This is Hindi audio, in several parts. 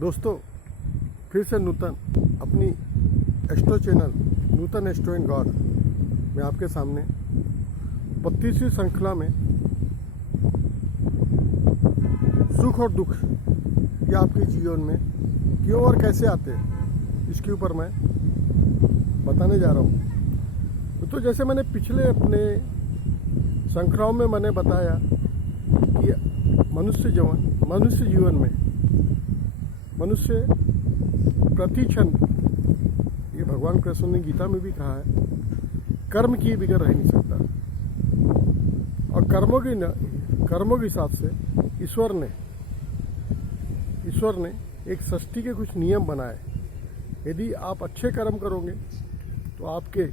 दोस्तों, फिर से नूतन अपनी astro channel Nutan astro and God में आपके सामने 32वीं श्रृंखला में सुख और दुख ये आपके जीवन में क्यों और कैसे आते हैं इसके ऊपर मैं बताने जा रहा हूँ। तो जैसे मैंने पिछले अपने श्रृंखलाओं में मैंने बताया कि मनुष्य जीवन में मनुष्य प्रति क्षण, ये भगवान कृष्ण ने गीता में भी कहा है, कर्म किए बगैर रह नहीं सकता। और कर्मों के हिसाब से ईश्वर ने एक सृष्टि के कुछ नियम बनाए। यदि आप अच्छे कर्म करोगे तो आपके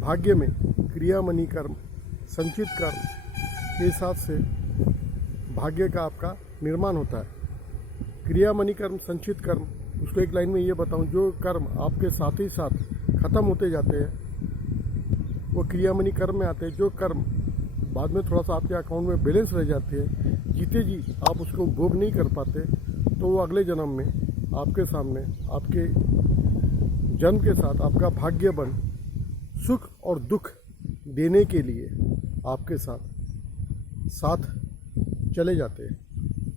भाग्य में क्रियामणि कर्म, संचित कर्म के हिसाब से भाग्य का आपका निर्माण होता है। क्रियामणि कर्म, संचित कर्म, उसको एक लाइन में ये बताऊं, जो कर्म आपके साथ ही साथ खत्म होते जाते हैं वो क्रियामणि कर्म में आते हैं। जो कर्म बाद में थोड़ा सा आपके अकाउंट में बैलेंस रह जाते हैं, जीते जी आप उसको भोग नहीं कर पाते, तो वो अगले जन्म में आपके सामने, आपके जन्म के साथ आपका भाग्य बन सुख और दुख देने के लिए आपके साथ चले जाते हैं।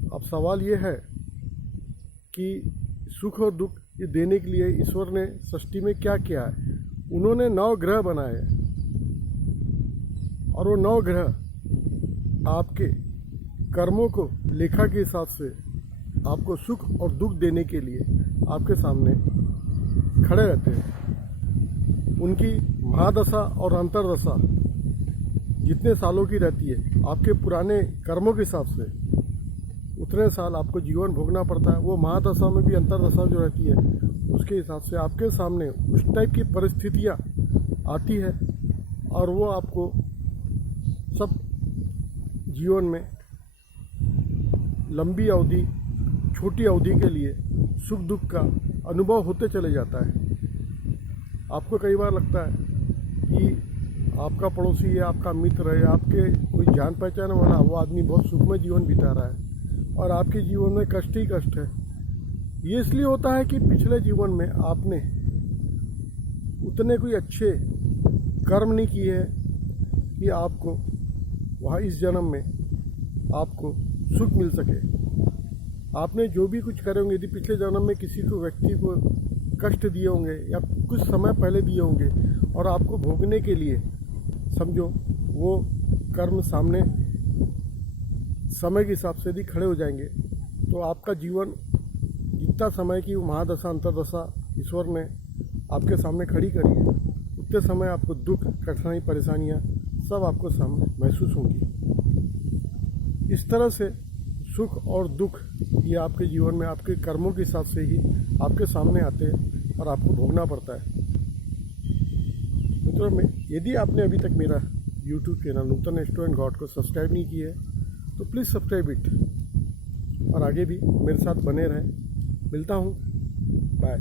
अब सवाल ये है कि सुख और दुख ये देने के लिए ईश्वर ने सृष्टि में क्या किया है। उन्होंने 9 ग्रह बनाए और वो 9 ग्रह आपके कर्मों को लेखा के हिसाब से आपको सुख और दुख देने के लिए आपके सामने खड़े रहते हैं। उनकी महादशा और अंतरदशा जितने सालों की रहती है, आपके पुराने कर्मों के हिसाब से उतने साल आपको जीवन भोगना पड़ता है। वो महादशा में भी अंतरदशा जो रहती है उसके हिसाब से आपके सामने उस टाइप की परिस्थितियाँ आती है और वो आपको सब जीवन में लंबी अवधि, छोटी अवधि के लिए सुख दुख का अनुभव होते चले जाता है। आपको कई बार लगता है कि आपका पड़ोसी है, आपका मित्र है, आपके कोई जान पहचान वाला वो आदमी बहुत सुखमय जीवन बिता रहा है और आपके जीवन में कष्ट ही कष्ट है। ये इसलिए होता है कि पिछले जीवन में आपने उतने कोई अच्छे कर्म नहीं किए हैं कि आपको वहाँ इस जन्म में आपको सुख मिल सके। आपने जो भी कुछ करे होंगे, यदि पिछले जन्म में किसी को व्यक्ति को कष्ट दिए होंगे या कुछ समय पहले दिए होंगे और आपको भोगने के लिए समझो वो कर्म सामने समय के हिसाब से यदि खड़े हो जाएंगे, तो आपका जीवन जितना समय की महादशा अंतरदशा ईश्वर ने आपके सामने खड़ी करी है, उतने समय आपको दुख, कठिनाई, परेशानियां सब आपको सामने महसूस होंगी। इस तरह से सुख और दुख ये आपके जीवन में आपके कर्मों के हिसाब से ही आपके सामने आते हैं और आपको भोगना पड़ता है। मित्रों, यदि आपने अभी तक मेरा YouTube channel Nutan astro and God को सब्सक्राइब नहीं किया है तो प्लीज़ सब्सक्राइब इट और आगे भी मेरे साथ बने रहें। मिलता हूँ, बाय।